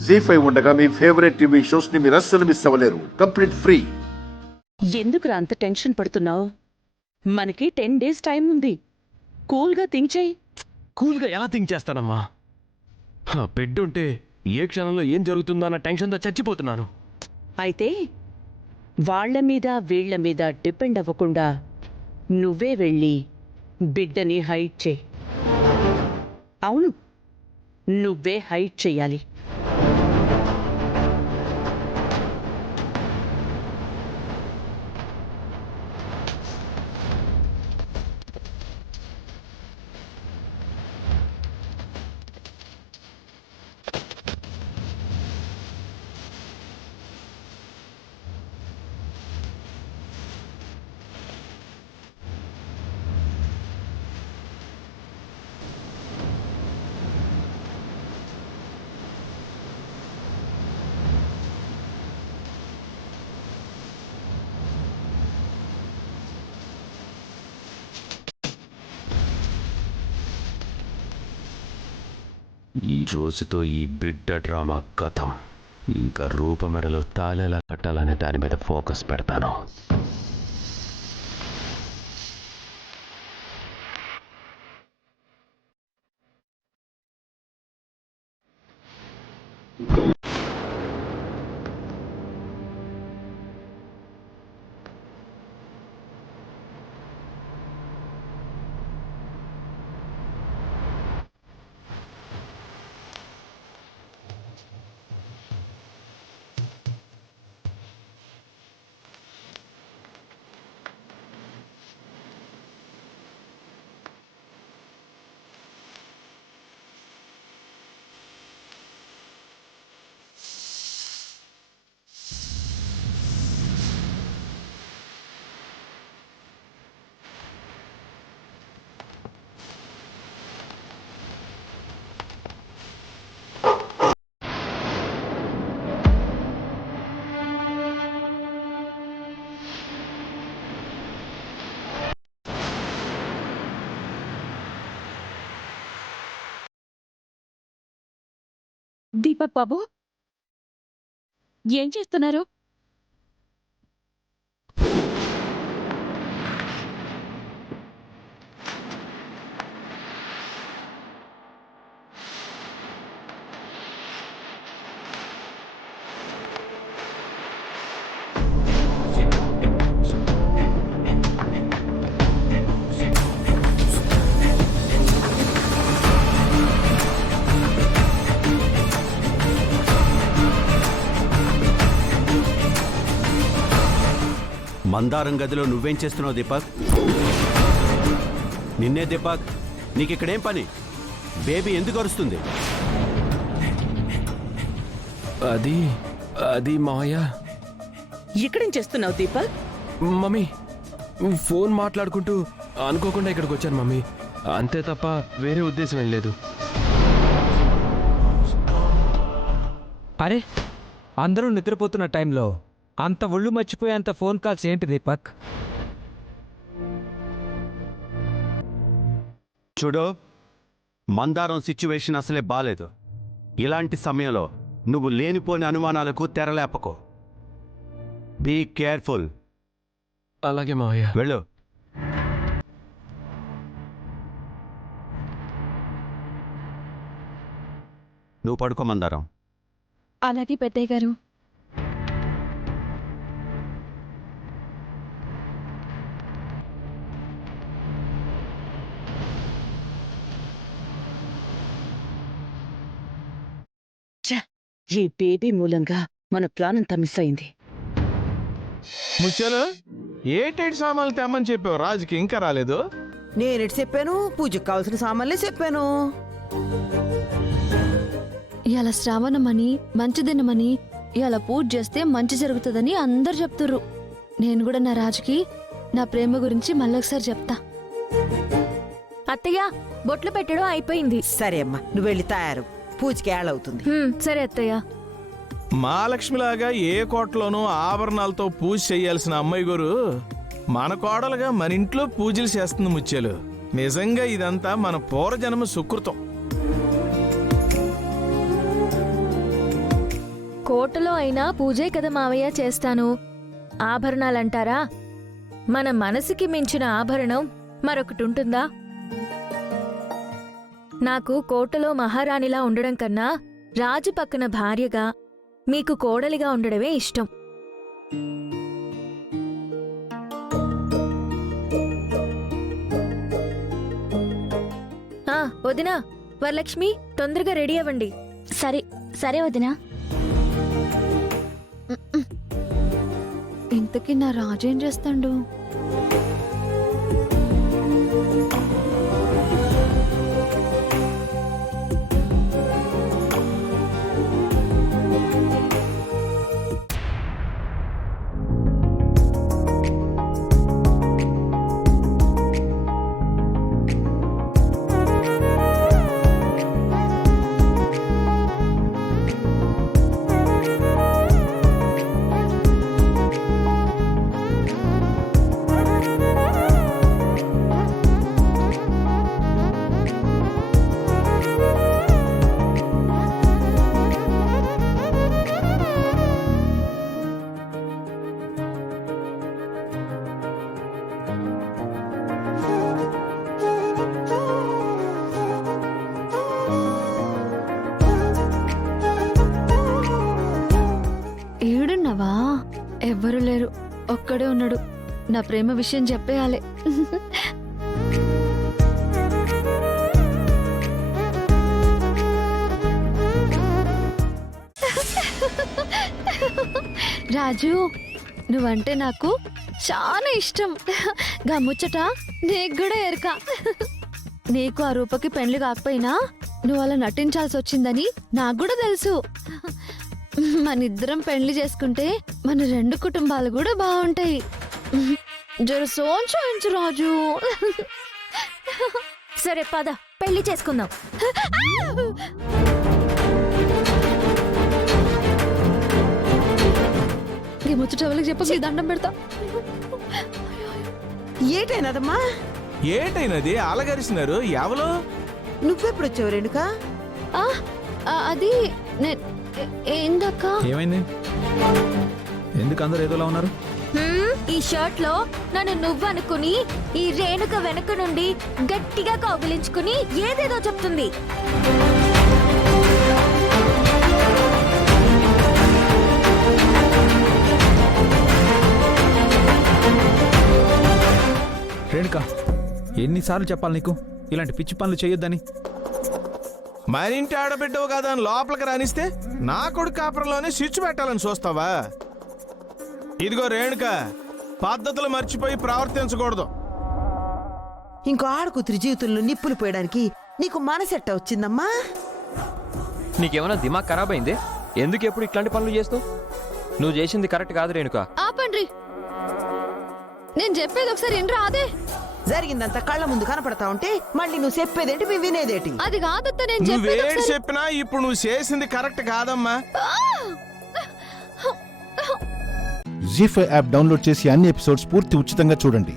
జీ5 ఉండగా మీ favourite TV shows ని మీరు అస్సలు మిస్ అవ్వలేరు. Complete free. ఎందుకురా అంత టెన్షన్ పడుతున్నావు? మనకి 10 days టైం ఉంది. కూల్గా థింక్ చెయ్యి. కూల్గా ఎలా థింక్ చేస్తానమ్మా? బెడ్ ఉంటే ఏ క్షణంలో ఏం జరుగుతుందో అన్న టెన్షన్తో చచ్చిపోతున్నాను. అయితే వాళ్ళ మీద వీళ్ళ మీద డిపెండ్ అవ్వకుండా నువ్వే వెళ్ళి బిడ్డని హైడ్ చేయి. అవును, నువ్వే హైడ్ చెయ్యాలి. ఈ రోజుతో ఈ బిడ్డ డ్రామా కథం. ఇంకా రూపమెడలో తాళేలా కట్టాలనే దాని మీద ఫోకస్ పెడతాను. దీపక్ బాబు, ఏం చేస్తున్నారు? మందారం గదిలో నువ్వేం చేస్తున్నావు దీపక్? నిన్నే దీపక్, నీకిక్కడేం పని? బేబీ ఎందుకు అరుస్తుంది? అది మాయ. ఇక్కడేం చేస్తున్నావు దీపక్? మమ్మీ, ఫోన్ మాట్లాడుకుంటూ అనుకోకుండా ఇక్కడికి వచ్చాను మమ్మీ. అంతే తప్ప వేరే ఉద్దేశం ఏం లేదు. అరే, అందరూ నిద్రపోతున్న టైంలో అంత ఒళ్ళు మర్చిపోయేంత ఫోన్ కాల్స్ ఏంటి దీపక్? చూడు, మందారం సిచ్యువేషన్ అసలే బాలేదు. ఇలాంటి సమయంలో నువ్వు లేనిపోని అనుమానాలకు తెరలేపకో. Be careful. అలాగే మావయ్య. వెళ్ళు. నువ్వు పడుకో మందారం. అలాగే పెద్దయ్య గారు. ఈ బేబీ మూలంగా మన ప్లాన్ అంతా మిస్ అయింది. ముచ్చలు ఏటేటి సామాన్లు తెమ్మని చెప్పావు, రాజుకి ఇంకా రాలేదు. నేనెటు చెప్పాను? పూజకు కావాల్సిన సామాన్లే చెప్పాను. ఇవాళ శ్రావణమని మంచి దినమని ఇవాళ పూజ చేస్తే మంచి జరుగుతుందని అందరు చెప్తుర్రు. నేను కూడా నా రాజుకి నా ప్రేమ గురించి మళ్ళొకసారి చెప్తా. అత్తయ్య, బొట్లు పెట్టడం అయిపోయింది. సరే అమ్మా, నువ్వు వెళ్ళి తయారు. పూజకి ఏళ్ళవుతుంది. సరే అత్తయ్య. మహాలక్ష్మిలాగా ఏ కోటలోనూ ఆభరణాలతో పూజ చేయాల్సిన అమ్మాయి గారు మన కోడలుగా మన ఇంట్లో పూజలు చేస్తుంది ముత్యాలు. నిజంగా ఇదంతా మన పూర్వజన్మ సుకృతం. కోటలో అయినా పూజే కదా మావయ్య చేస్తాను. ఆభరణాలంటారా? మన మనసుకి మించిన ఆభరణం మరొకటుంటుందా? నాకు కోటలో మహారాణిలా ఉండడం కన్నా రాజు పక్కన భార్యగా మీకు కోడలిగా ఉండడమే ఇష్టం. వదినా, వరలక్ష్మి తొందరగా రెడీ అవ్వండి. సరే సరే వదినా. ఇంతకీ నా రాజు ఏం చేస్తాడు? ఏడున్నావా? ఎవ్వరూ లేరు, ఒక్కడే ఉన్నాడు. నా ప్రేమ విషయం చెప్పేయాలి. రాజు, నువ్వంటే నాకు చాలా ఇష్టం. గా ముచ్చట నీకు కూడా ఎరక. నీకు ఆ రూపకి పెళ్లి కాకపోయినా నువ్వు అలా నటించాల్సి వచ్చిందని నాకు కూడా తెలుసు. మనిద్దరం పెళ్లి చేసుకుంటే మన రెండు కుటుంబాలు కూడా బాగుంటాయి. జర సోంచు రాజు. సరే పద, పెళ్లి చేసుకుందాం. ఈ ముచ్చట ఎవరికి చెప్పి దండం పెడతా. ఏటైనదమ్మా? ఏటైనది? అలగరిసినారు ఎవలో? నువ్వెప్పుడు వచ్చావు రేణుకా? అది ఏందక్క? ఏమైంది? ఎందుకు అందరు ఏదోలా ఉన్నారు? ఈ షర్ట్ లో నన్ను నువ్వనుకుని ఈ రేణుక వెనక నుండి గట్టిగా కౌగిలించుకుని ఏదేదో చెప్తుంది. రేణుక, ఎన్నిసార్లు చెప్పాలి నీకు ఇలాంటి పిచ్చి పనులు చేయొద్దని? మరింటి ఆడబిడ్డవు కదా అని లోపలికి రానిస్తే నా కొడుకు కాపురంలోనే స్విచ్ పెట్టాలని చూస్తావా? ఇదిగో రేణుక, పద్ధతులు మర్చిపోయి ప్రవర్తించకూడదు. ఇంకో ఆడకూతురి జీవితంలో నిప్పులు పోయడానికి నీకు మనసెట్ట వచ్చిందమ్మా? నీకేమైనా దిమాగ్ ఖరాబ్ అయింది? ఎందుకు ఎప్పుడు ఇట్లాంటి పనులు చేస్తావు? నువ్వు చేసింది కరెక్ట్ కాదు రేణుక. ఆపండ్రి, నేను చెప్పేది ఒకసారి ఏంట్రా? అదే జరిగిందంతా కళ్ళ ముందు కనపడతా ఉంటే మళ్ళీ నువ్వు చెప్పేదేంటి, మేము వినేదేంటి? అది కాదత్త, నేను నువ్వేడు చెప్పినా ఇప్పుడు నువ్వు చేసింది కరెక్ట్ కాదమ్మా. జీ5 యాప్ డౌన్లోడ్ చేసి అన్ని ఎపిసోడ్స్ పూర్తి ఉచితంగా చూడండి.